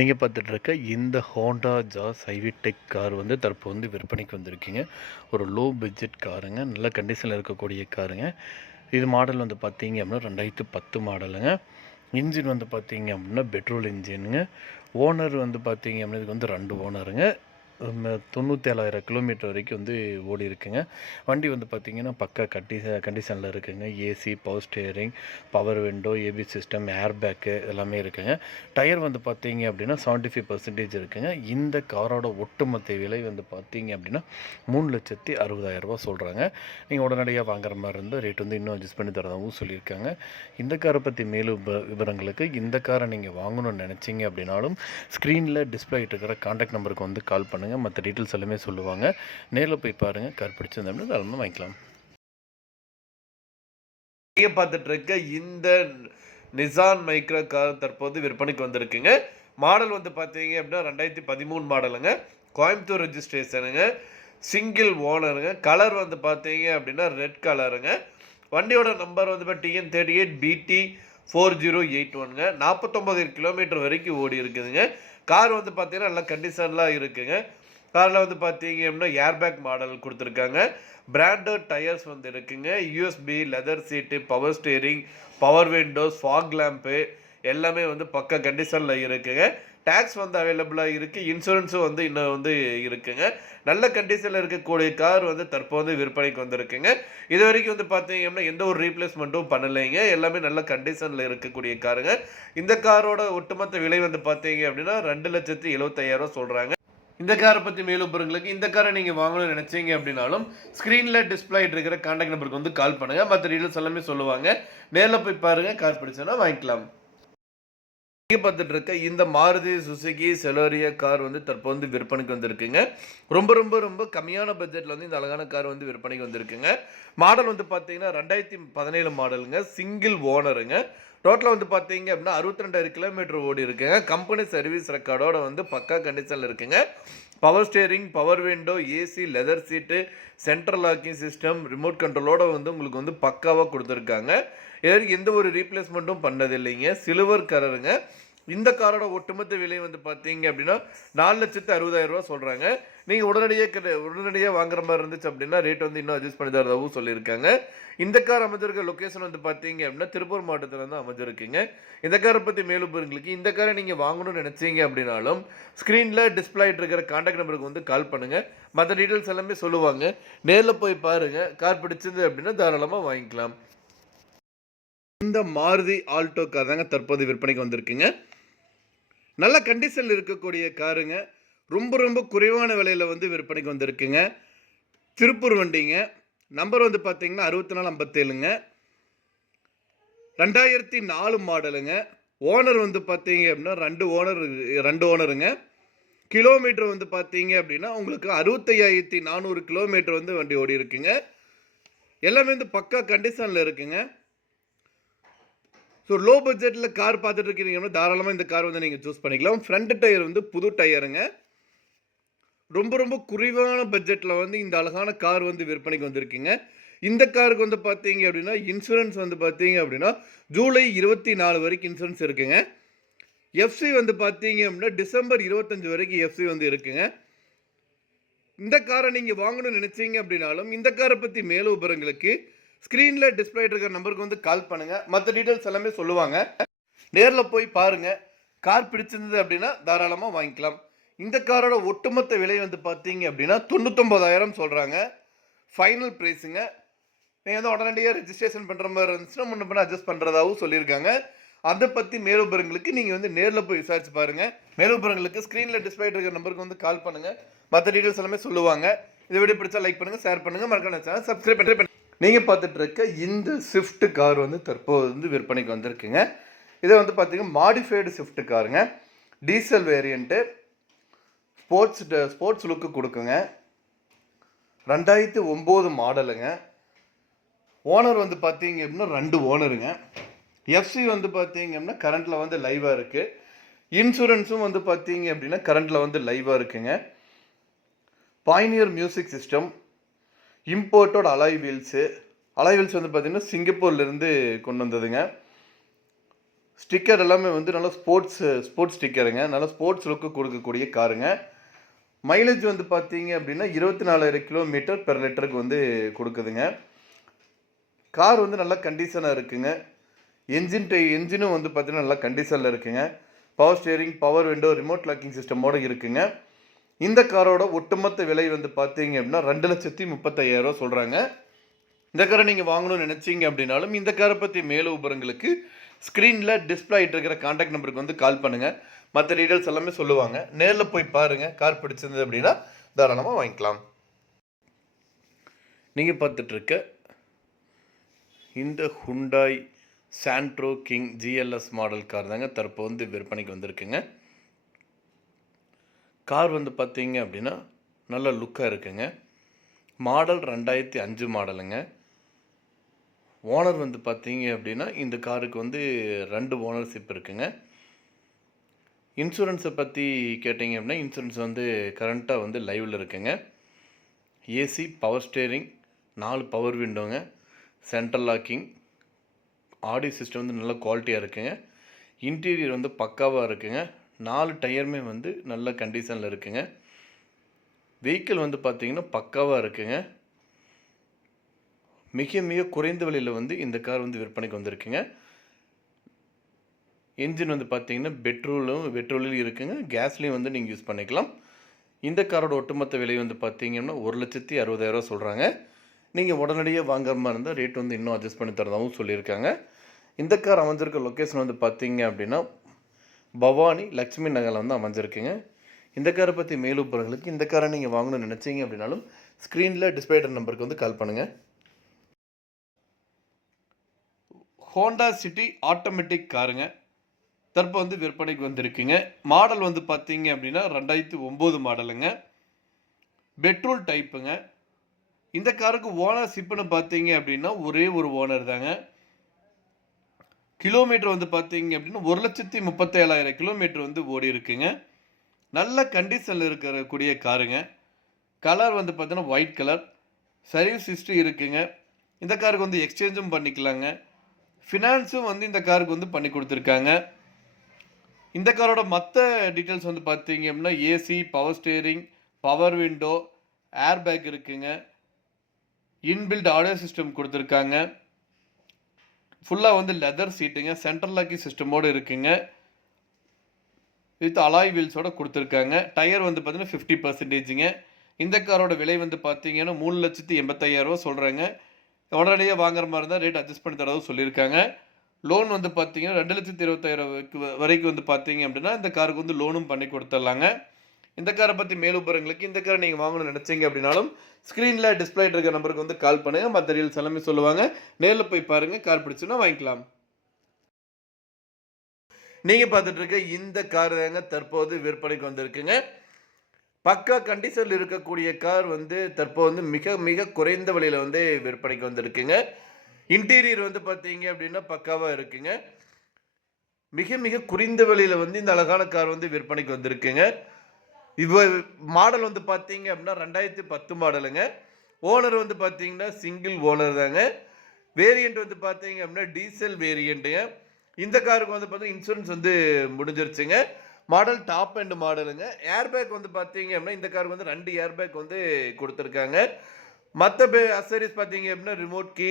நீங்க பார்த்துட்டு இருக்க இந்த Honda Jazz i V tech car வந்து தற்போது விற்பனைக்கு வந்திருக்குங்க. ஒரு லோ பட்ஜெட் காருங்க. நல்ல கண்டிஷனில் இருக்கக்கூடிய காருங்க. இது மாடல் வந்து பார்த்தீங்க அப்படின்னா 2010 மாடலுங்க. இன்ஜின் வந்து பார்த்தீங்க அப்படின்னா பெட்ரோல் இன்ஜினுங்க. ஓனர் வந்து பார்த்தீங்க அப்படின்னா இதுக்கு வந்து 2 ஓனருங்க. 97,000 கிலோமீட்டர் வரைக்கும் வந்து ஓடி இருக்குங்க. வண்டி வந்து பார்த்திங்கன்னா பக்கா கண்டிஷனில் இருக்குங்க. AC, power steering, power window, A B system, air bag எல்லாமே இருக்குங்க. டயர் வந்து பார்த்தீங்க அப்படின்னா 75% இருக்குங்க. இந்த காரோட ஒட்டுமொத்த விலை வந்து பார்த்தீங்க அப்படின்னா 3,60,000 சொல்கிறாங்க. நீங்கள் உடனடியாக வாங்குற மாதிரி இருந்தால் ரேட் வந்து இன்னும் அட்ஜஸ்ட் பண்ணி தரதாகவும் சொல்லியிருக்காங்க. இந்த காரை பற்றி மேலும் விவரங்களுக்கு இந்த காரை நீங்கள் வாங்கணும்னு நினச்சிங்க அப்படின்னாலும் ஸ்க்ரீனில் டிஸ்பிளே இருக்கிற கான்டாக்ட் நம்பருக்கு வந்து கால் பண்ணுங்கள். மற்ற டீட்டெயில்ஸ் எல்லாமே சொல்லுவாங்க. நேரில் போய் பாருங்கள். கார் பிடிச்சிருந்தோம்னா தாராளமாக வாங்கிக்கலாம். நீங்கள் பார்த்துட்டு இருக்க இந்த நிசான் மைக்ரா கார் தற்போது விற்பனைக்கு வந்திருக்குங்க. மாடல் வந்து பார்த்தீங்க அப்படின்னா 2013 மாடலுங்க. கோயம்புத்தூர் ரெஜிஸ்ட்ரேஷனுங்க. சிங்கிள் ஓனருங்க. கலர் வந்து பார்த்தீங்க அப்படின்னா ரெட் கலருங்க. வண்டியோட நம்பர் வந்து TN38BT 4081ங்க. 49 கிலோமீட்டர் வரைக்கும் ஓடி இருக்குதுங்க. கார் வந்து பார்த்தீங்கன்னா நல்லா கண்டிஷன்லாம் இருக்குங்க. காரில் வந்து பார்த்தீங்க அப்படின்னா ஏர்பேக் மாடல் கொடுத்துருக்காங்க. பிராண்டட் டயர்ஸ் வந்து இருக்குங்க. USB, leather seat, power steering, power windows, fog lamp எல்லாமே வந்து பக்கா கண்டிஷனில் இருக்குங்க. டேக்ஸ் வந்து அவைலபிளாக இருக்குது. இன்சூரன்ஸும் வந்து இன்னும் வந்து இருக்குங்க. நல்ல கண்டிஷனில் இருக்கக்கூடிய கார் வந்து தற்போது விற்பனைக்கு வந்திருக்குங்க. இது வரைக்கும் வந்து பார்த்தீங்க அப்படின்னா எந்த ஒரு ரீப்ளேஸ்மெண்ட்டும் பண்ணலைங்க. எல்லாமே நல்ல கண்டிஷனில் இருக்கக்கூடிய காருங்க. இந்த காரோட ஒட்டுமொத்த விலை வந்து பார்த்தீங்க அப்படின்னா 2,75,000 சொல்கிறாங்க. இந்த காரை பற்றி மேலும் விவரங்களுக்கு இந்த காரை நீங்கள் வாங்கணும்னு நினச்சிங்க அப்படின்னாலும் ஸ்க்ரீனில் டிஸ்பிளே இருக்கிற கான்டாக்ட் நம்பருக்கு வந்து கால் பண்ணுங்கள். மற்ற டீட்டெயில்ஸ் எல்லாமே சொல்லுவாங்க. நேரில் போய் பாருங்கள். கார் பிடிச்சோன்னா வாங்கிக்கலாம். நீங்கள் பார்த்துட்டு இருக்க இந்த மாருதி சுசுகி செலோரியா கார் வந்து தற்போது விற்பனைக்கு வந்திருக்குங்க. ரொம்ப ரொம்ப ரொம்ப கம்மியான பட்ஜெட்டில் வந்து இந்த அழகான கார் வந்து விற்பனைக்கு வந்திருக்குங்க. மாடல் வந்து பார்த்தீங்கன்னா 2017 மாடலுங்க. சிங்கிள் ஓனருங்க. ரோட்டில் வந்து பார்த்தீங்க அப்படின்னா 62,000 கிலோமீட்டர் ஓடி இருக்குங்க. கம்பெனி சர்வீஸ் ரெக்கார்டோட வந்து பக்கா கண்டிஷனில் இருக்குங்க. Power steering, power window, AC, leather seat, central locking system, remote கண்ட்ரோலோட வந்து உங்களுக்கு வந்து பக்காவாக கொடுத்துருக்காங்க. இதற்கு எந்த ஒரு ரீப்ளேஸ்மெண்ட்டும் பண்ணதில்லைங்க. சில்வர் கலருங்க. இந்த காரோட ஒட்டுமொத்த விலை வந்து பார்த்தீங்க அப்படின்னா 4,60,000 சொல்கிறாங்க. நீங்கள் உடனடியாக வாங்குற மாதிரி இருந்துச்சு அப்படின்னா ரேட் வந்து இன்னும் அட்ஜஸ்ட் பண்ணி தரதாகவும் சொல்லியிருக்காங்க. இந்த கார் அமைஞ்சிருக்க லொக்கேஷன் வந்து பார்த்தீங்க அப்படின்னா திருப்பூர் மாவட்டத்தில் வந்து அமைஞ்சிருக்குங்க. இந்த காரை பற்றி மேலும் உங்களுக்கு இந்த காரை நீங்கள் வாங்கணும்னு நினச்சிங்க அப்படின்னாலும் ஸ்க்ரீனில் டிஸ்பிளே இருக்கிற கான்டாக்ட் நம்பருக்கு வந்து கால் பண்ணுங்கள். மற்ற டீட்டெயில்ஸ் எல்லாமே சொல்லுவாங்க. நேரில் போய் பாருங்கள். கார் பிடிச்சது அப்படின்னா தாராளமாக வாங்கிக்கலாம். இந்த மாருதி ஆல்டோ கார் தாங்க தற்போது விற்பனைக்கு வந்திருக்குங்க. நல்ல கண்டிஷனில் இருக்கக்கூடிய காருங்க. ரொம்ப ரொம்ப குறைவான விலையில் வந்து விற்பனைக்கு வந்திருக்குங்க. திருப்பூர் வண்டிங்க. நம்பர் வந்து பார்த்தீங்கன்னா 6457ங்க. 2004 மாடலுங்க. ஓனர் வந்து பார்த்தீங்க அப்படின்னா 2 ஓனருங்க. கிலோமீட்டர் வந்து பார்த்தீங்க அப்படின்னா உங்களுக்கு 65,400 கிலோமீட்டர் வந்து வண்டி ஓடி இருக்குங்க. எல்லாமே வந்து பக்கா கண்டிஷனில் இருக்குங்க. ஸோ லோ பட்ஜெட்டில் கார் பார்த்துட்டு இருக்கிறீங்கன்னா தாராளமாக இந்த கார் வந்து நீங்கள் சூஸ் பண்ணிக்கலாம். ஃப்ரண்ட் டயர் வந்து புது டயருங்க. ரொம்ப ரொம்ப குறைவான பட்ஜெட்டில் வந்து இந்த அழகான கார் வந்து விற்பனைக்கு வந்திருக்குங்க. இந்த காருக்கு வந்து பார்த்தீங்க அப்படின்னா இன்சூரன்ஸ் வந்து பார்த்தீங்க அப்படின்னா ஜூலை 24 வரைக்கும் இன்சூரன்ஸ் இருக்குங்க. எஃப்சி வந்து பார்த்தீங்க அப்படின்னா டிசம்பர் 25 வரைக்கும் எஃப்சி வந்து இருக்குங்க. இந்த காரை நீங்கள் வாங்கணும்னு நினச்சிங்க அப்படின்னாலும் இந்த காரை பற்றி மேலும் விவரங்களுக்கு ஸ்க்ரீனில் டிஸ்பிளே இருக்கிற நம்பருக்கு வந்து கால் பண்ணுங்கள். மற்ற டீட்டெயில்ஸ் எல்லாமே சொல்லுவாங்க. நேரில் போய் பாருங்கள். கார் பிடிச்சிருந்தது அப்படின்னா தாராளமாக வாங்கிக்கலாம். இந்த காரோட ஒட்டுமொத்த விலை வந்து பார்த்தீங்க அப்படின்னா 99,000 சொல்கிறாங்க. ஃபைனல் ப்ரைஸுங்க. நீங்கள் வந்து உடனடியாக ரெஜிஸ்ட்ரேஷன் பண்ணுற மாதிரி இருந்துச்சுன்னா முன்ன பின்ன அட்ஜஸ்ட் பண்ணுறதாகவும் சொல்லியிருக்காங்க. அதை பற்றி மேலும் விவரங்களுக்கு நீங்கள் வந்து நேரில் போய் விசாரிச்சு பாருங்கள். மேலும் விவரங்களுக்கு ஸ்க்ரீனில் டிஸ்பிளே இருக்கிற நம்பருக்கு வந்து கால் பண்ணுங்கள். மற்ற டீட்டெயில்ஸ் எல்லாமே சொல்லுவாங்க. இந்த வீடியோ பிடிச்சா லைக் பண்ணுங்கள், ஷேர் பண்ணுங்கள், மறக்காம சேனல் சப்ஸ்கிரைப் பண்ணி நீங்கள் பார்த்துட்டு இருக்க இந்த ஸ்விஃப்ட் கார் வந்து தற்போது வந்து விற்பனைக்கு வந்திருக்குங்க. இதை வந்து பார்த்தீங்கன்னா மாடிஃபைடு ஸ்விஃப்ட் காருங்க. Diesel variant. ஸ்போர்ட்ஸ் லுக்கு கொடுக்குங்க. 2009 மாடலுங்க. ஓனர் வந்து பார்த்தீங்க அப்படின்னா 2 ஓனருங்க. எஃப்சி வந்து பார்த்தீங்க அப்படின்னா கரண்ட்டில் வந்து லைவாக இருக்குது. இன்சூரன்ஸும் வந்து பார்த்தீங்க அப்படின்னா கரண்ட்டில் வந்து லைவாக இருக்குங்க. பாய்னியர் மியூசிக் சிஸ்டம். இம்போர்ட்டோட அலாய் வீல்ஸ் வந்து பார்த்திங்கன்னா சிங்கப்பூர்லேருந்து கொண்டு வந்ததுங்க. ஸ்டிக்கர் எல்லாமே வந்து நல்லா ஸ்போர்ட்ஸ் ஸ்டிக்கருங்க. நல்லா ஸ்போர்ட்ஸ் லுக்கு கொடுக்கக்கூடிய காருங்க. மைலேஜ் வந்து பார்த்தீங்க அப்படின்னா 24,000 கிலோமீட்டர் பெர் லிட்டருக்கு வந்து கொடுக்குதுங்க. கார் வந்து நல்ல கண்டிஷனாக இருக்குங்க. என்ஜினும் வந்து பார்த்தீங்கன்னா நல்லா கண்டிஷனில் இருக்குங்க. Power steering, power window, remote locking சிஸ்டமோடு இருக்குங்க. இந்த காரோட ஒட்டுமொத்த விலை வந்து பார்த்தீங்க அப்படின்னா 2,35,000 சொல்கிறாங்க. இந்த காரை நீங்கள் வாங்கணும்னு நினச்சிங்க அப்படின்னாலும் இந்த காரை பற்றி மேலும் விவரங்களுக்கு ஸ்க்ரீனில் டிஸ்பிளே ஆகிட்டு இருக்கிற கான்டாக்ட் நம்பருக்கு வந்து கால் பண்ணுங்கள். மற்ற டீட்டெயில்ஸ் எல்லாமே சொல்லுவாங்க. நேரில் போய் பாருங்கள். கார் பிடிச்சிருந்தது அப்படின்னா தாராளமாக வாங்கிக்கலாம். நீங்கள் பார்த்துட்ருக்க இந்த Hyundai Santro king GLS model car தாங்க தற்போது வந்து விற்பனைக்கு வந்திருக்குங்க. கார் வந்து பார்த்தீங்க அப்படின்னா நல்ல லுக்காக இருக்குங்க. மாடல் 2005 மாடலுங்க. ஓனர் வந்து பார்த்தீங்க அப்படின்னா இந்த காருக்கு வந்து 2 ஓனர்ஷிப் இருக்குங்க. இன்சூரன்ஸை பற்றி கேட்டிங்க அப்படின்னா இன்சூரன்ஸ் வந்து கரண்ட்டாக வந்து லைவில் இருக்குங்க. ஏசி, பவர் ஸ்டேரிங், 4 பவர் விண்டோங்க, சென்ட்ரல் லாக்கிங், ஆடியோ சிஸ்டம் வந்து நல்ல குவாலிட்டியாக இருக்குங்க. இன்டீரியர் வந்து பக்காவாக இருக்குங்க. 4 டயருமே வந்து நல்ல கண்டிஷனில் இருக்குங்க. வெஹிக்கிள் வந்து பார்த்திங்கன்னா பக்காவாக இருக்குங்க. மிக மிக குறைந்த விலையில் வந்து இந்த கார் வந்து விற்பனைக்கு வந்திருக்குங்க. என்ஜின் வந்து பார்த்திங்கன்னா பெட்ரோலும் இருக்குங்க. கேஸ்லேயும் வந்து நீங்கள் யூஸ் பண்ணிக்கலாம். இந்த காரோட ஒட்டுமொத்த விலை வந்து பார்த்திங்கன்னா 1,60,000 சொல்கிறாங்க. நீங்கள் உடனடியாக வாங்குற மாதிரி இருந்தால் ரேட் வந்து இன்னும் அட்ஜஸ்ட் பண்ணி தரதாகவும் சொல்லியிருக்காங்க. இந்த கார் அமைஞ்சிருக்க லொக்கேஷன் வந்து பார்த்திங்க அப்படின்னா பவானி லக்ஷ்மி நகரில் வந்து அமைஞ்சிருக்குங்க. இந்த காரை பற்றி மேலும் விவரங்களுக்கு இந்த காரை நீங்கள் வாங்கணும்னு நினச்சிங்க அப்படின்னாலும் ஸ்க்ரீனில் டிஸ்பிளே நம்பருக்கு வந்து கால் பண்ணுங்கள். ஹோண்டா சிட்டி ஆட்டோமேட்டிக் காருங்க தற்போது வந்து விற்பனைக்கு வந்திருக்குங்க. மாடல் வந்து பார்த்தீங்க அப்படின்னா 2009 மாடலுங்க. பெட்ரோல் டைப்புங்க. இந்த காருக்கு ஓனர்ஷிப்னு பார்த்தீங்க அப்படின்னா ஒரே ஒரு ஓனர் தாங்க. கிலோமீட்டர் வந்து பார்த்தீங்க அப்படின்னா 1,37,000 கிலோமீட்டர் வந்து ஓடி இருக்குங்க. நல்ல கண்டிஷனில் இருக்கக்கூடிய காருங்க. கலர் வந்து பார்த்தீங்கன்னா ஒயிட் கலர். சர்வீஸ் ஹிஸ்ட்ரி இருக்குங்க. இந்த காருக்கு வந்து எக்ஸ்சேஞ்சும் பண்ணிக்கலாங்க. ஃபினான்ஸும் வந்து இந்த காருக்கு வந்து பண்ணி கொடுத்துருக்காங்க. இந்த காரோட மற்ற டீட்டெயில்ஸ் வந்து பார்த்தீங்க அப்படின்னா AC, power steering, power window, air bag இருக்குங்க. இன்பில்ட் ஆடியோ சிஸ்டம் கொடுத்துருக்காங்க. ஃபுல்லாக வந்து லெதர் சீட்டுங்க. சென்ட்ரல் லாக்கிங் சிஸ்டமோடு இருக்குங்க. வித் அலாய் வீல்ஸோடு கொடுத்துருக்காங்க. டயர் வந்து பார்த்தீங்கன்னா 50%ங்க. இந்த காரோட விலை வந்து பார்த்தீங்கன்னா 3,85,000 சொல்கிறாங்க. உடனடியாக வாங்குற மாதிரி இருந்தால் ரேட் அட்ஜஸ்ட் பண்ணி தரதும் சொல்லியிருக்காங்க. லோன் வந்து பார்த்தீங்கன்னா 2,20,000 வரைக்கும் வந்து பார்த்தீங்க அப்படின்னா இந்த காருக்கு வந்து லோனும் பண்ணி கொடுத்துட்லாங்க. இந்த காரை பற்றி மேலும் விவரங்களுக்கு இந்த காரை நீங்கள் வாங்கணும்னு நினச்சிங்க அப்படின்னாலும் ஸ்க்ரீனில் டிஸ்பிளே இருக்கிற நம்பருக்கு வந்து கால் பண்ணுங்கள். மற்ற டீல்ஸ் எல்லாமே சொல்லுவாங்க. நேரில் போய் பாருங்கள். கார் பிடிச்சுன்னா வாங்கிக்கலாம். நீங்கள் பார்த்துட்டு இருக்க இந்த கார் தாங்க தற்போது விற்பனைக்கு வந்திருக்குங்க. பக்கா கண்டிஷனில் இருக்கக்கூடிய கார் வந்து தற்போது வந்து மிக மிக குறைந்த விலையில் வந்து விற்பனைக்கு வந்திருக்குங்க. இன்டீரியர் வந்து பார்த்தீங்க அப்படின்னா பக்காவாக இருக்குங்க. மிக மிக குறைந்த விலையில் வந்து இந்த அழகான கார் வந்து விற்பனைக்கு வந்திருக்குங்க. இப்போ மாடல் வந்து பார்த்தீங்க அப்படின்னா 2010 மாடலுங்க. ஓனர் வந்து பார்த்தீங்கன்னா சிங்கிள் ஓனர் தாங்க. வேரியண்ட் வந்து பார்த்தீங்க அப்படின்னா டீசல் வேரியண்ட்டுங்க. இந்த காருக்கு வந்து பார்த்தீங்கன்னா இன்சூரன்ஸ் வந்து முடிஞ்சிருச்சுங்க. மாடல் டாப் அண்ட் மாடலுங்க. ஏர்பேக் வந்து பார்த்தீங்க அப்படின்னா இந்த காருக்கு வந்து 2 ஏர்பேக் வந்து கொடுத்துருக்காங்க. மற்ற அசரிஸ் பார்த்தீங்க அப்படின்னா remote key,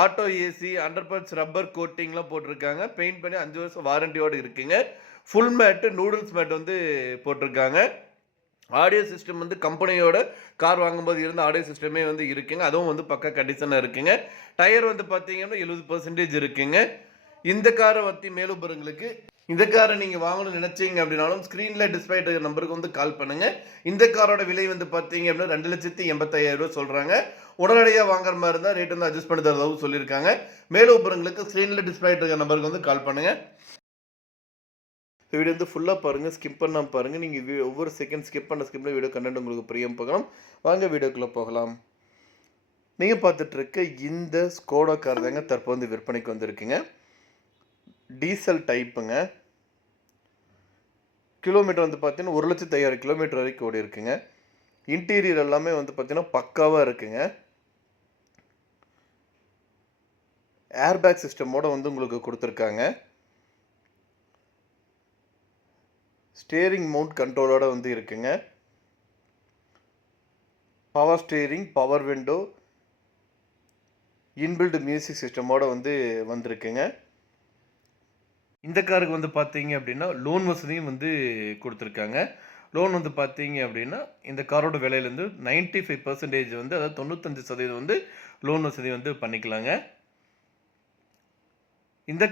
auto AC, under parts rubber கோட்டிங்லாம் போட்டிருக்காங்க. பெயிண்ட் பண்ணி 5 வருஷம் வாரண்டியோடு இருக்குங்க. ஃபுல் மேட்டு நூடுல்ஸ் மேட் வந்து போட்டிருக்காங்க. ஆடியோ சிஸ்டம் வந்து கம்பெனியோட கார் வாங்கும்போது இருந்த ஆடியோ சிஸ்டமே வந்து இருக்குங்க. அதுவும் வந்து பக்கா கண்டிஷனாக இருக்குங்க. டயர் வந்து பார்த்தீங்கன்னா 70% இருக்குங்க. இந்த காரை பற்றி மேலும் விவரங்களுக்கு இந்த காரை நீங்கள் வாங்கணும்னு நினச்சிங்க அப்படின்னாலும் ஸ்க்ரீனில் டிஸ்பிளே இருக்கிற நம்பருக்கு வந்து கால் பண்ணுங்கள். இந்த காரோட விலை வந்து பார்த்தீங்க அப்படின்னா 2,85,000 சொல்கிறாங்க. உடனடியாக வாங்குற மாதிரி இருந்தால் ரேட் வந்து அட்ஜஸ்ட் பண்ணி தரதாகவும் சொல்லியிருக்காங்க. மேலும் விவரங்களுக்கு ஸ்க்ரீனில் டிஸ்பிளே இருக்கிற நம்பருக்கு வந்து கால் பண்ணுங்கள். வீடியோ வந்து ஃபுல்லாக பாருங்கள். ஸ்கிப் பண்ணாமல் பாருங்கள். நீங்கள் ஒவ்வொரு செகண்ட் ஸ்கிப் பண்ண வீடியோ கண்டென்ட் உங்களுக்கு பிரியம் போகலாம். வாங்க வீடியோக்குள்ளே போகலாம். நீங்கள் பார்த்துட்ருக்க இந்த ஸ்கோடா கார் தாங்க தற்போது வந்து விற்பனைக்கு வந்திருக்குங்க. டீசல் டைப்புங்க. கிலோமீட்டர் வந்து பார்த்தீங்கன்னா 1,05,000 கிலோமீட்டர் வரைக்கும் ஓடி இருக்குங்க. இன்டீரியர் எல்லாமே வந்து பார்த்தீங்கன்னா பக்காவாக இருக்குங்க. ஏர்பேக் சிஸ்டமோடு வந்து உங்களுக்கு கொடுத்துருக்காங்க. ஸ்டேரிங் மவுண்ட் கண்ட்ரோலோட வந்து இருக்குங்க. Power steering, power window, inbuilt music சிஸ்டமோட வந்து வந்திருக்குங்க. இந்த காருக்கு வந்து பார்த்தீங்க அப்படின்னா லோன் வசதியும் வந்து கொடுத்துருக்காங்க. லோன் வந்து பார்த்தீங்க அப்படின்னா இந்த காரோட விலையிலேருந்து 95% வந்து, அதாவது 95% வந்து லோன் வசதி வந்து பண்ணிக்கலாங்க. இந்த